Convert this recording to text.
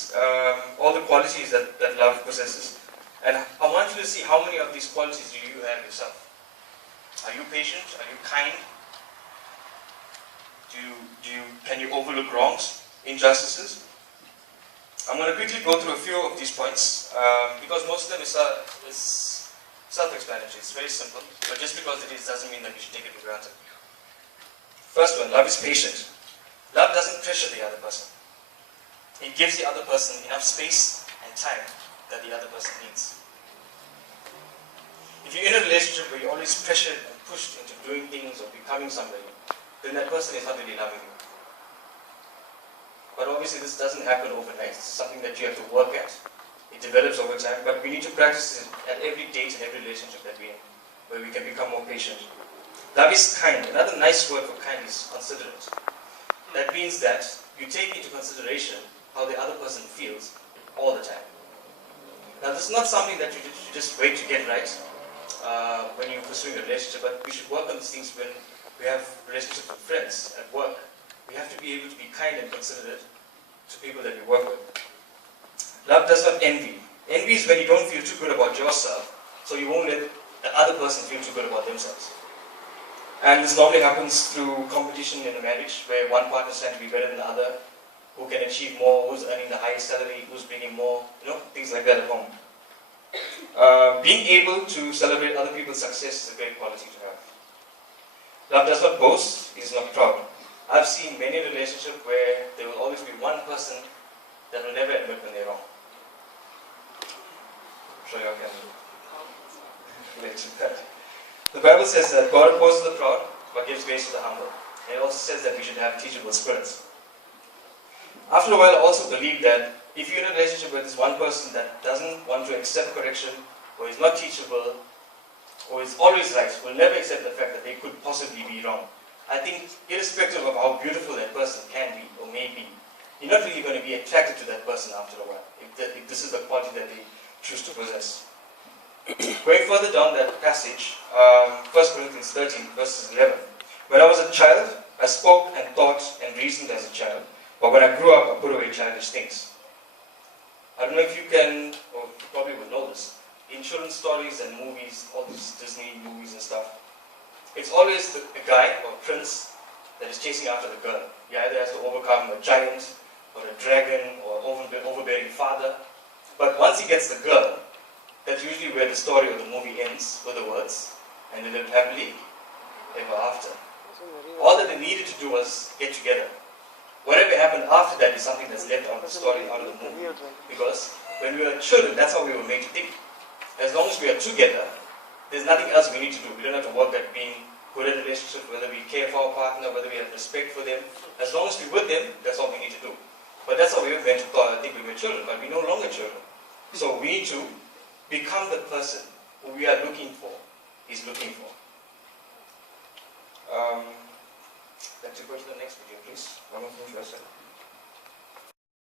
things, all the qualities that love possesses. And I want you to see how many of these qualities do you have yourself. Are you patient? Are you kind? Can you overlook wrongs, injustices? I'm going to quickly go through a few of these points because most of them is self-explanatory. It's very simple, but just because it is doesn't mean that we should take it for granted. First one, love is patient. Love doesn't pressure the other person. It gives the other person enough space and time that the other person needs. If you're in a relationship where you're always pressured and pushed into doing things or becoming somebody, then that person is not really loving you. But obviously this doesn't happen overnight. It's something that you have to work at. It develops over time, but we need to practice it at every date and every relationship that we're in, where we can become more patient. Love is kind. Another nice word for kind is considerate. That means that you take into consideration how the other person feels all the time. Now this is not something that you just wait to get right when you're pursuing a relationship, but we should work on these things when we have relationships with friends, at work. We have to be able to be kind and considerate to people that we work with. Love does not envy. Envy is when you don't feel too good about yourself, so you won't let the other person feel too good about themselves. And this normally happens through competition in a marriage, where one partner is trying to be better than the other, who can achieve more, who's earning the highest salary, who's bringing more, things like that at home. Being able to celebrate other people's success is a great quality to have. Love does not boast, is not proud. I've seen many relationships where there will always be one person that will never admit when they're wrong. I'm sure you can relate to that. The Bible says that God opposes the proud, but gives grace to the humble. And it also says that we should have teachable spirits. After a while, I also believe that if you're in a relationship with this one person that doesn't want to accept correction, or is not teachable, or is always right, will never accept the fact that they could possibly be wrong. I think, irrespective of how beautiful that person can be or may be, you're not really going to be attracted to that person after a while, if this is the quality that they choose to possess. Going further down that passage, 1 Corinthians 13, verses 11. When I was a child, I spoke and thought and reasoned as a child, but when I grew up, I put away childish things. I don't know if you can, or you probably would know this, in children's stories and movies, all these Disney movies and stuff, it's always a guy or prince that is chasing after the girl. He either has to overcome a giant, or a dragon, or an overbearing father. But once he gets the girl, that's usually where the story or the movie ends, with the words, and they live happily ever after. All that they needed to do was get together. Whatever happened after that is something that's left out of the story, out of the movie. Because when we were children, that's how we were made to think. As long as we are together, there's nothing else we need to do. We don't have to work at being good in a relationship, whether we care for our partner, whether we have respect for them. As long as we're with them, that's all we need to do. But that's how we were meant to think we were children, but we're no longer children. So we need to become the person who we are looking for, is looking for. Let's go to the next video, please. One more thing for a second.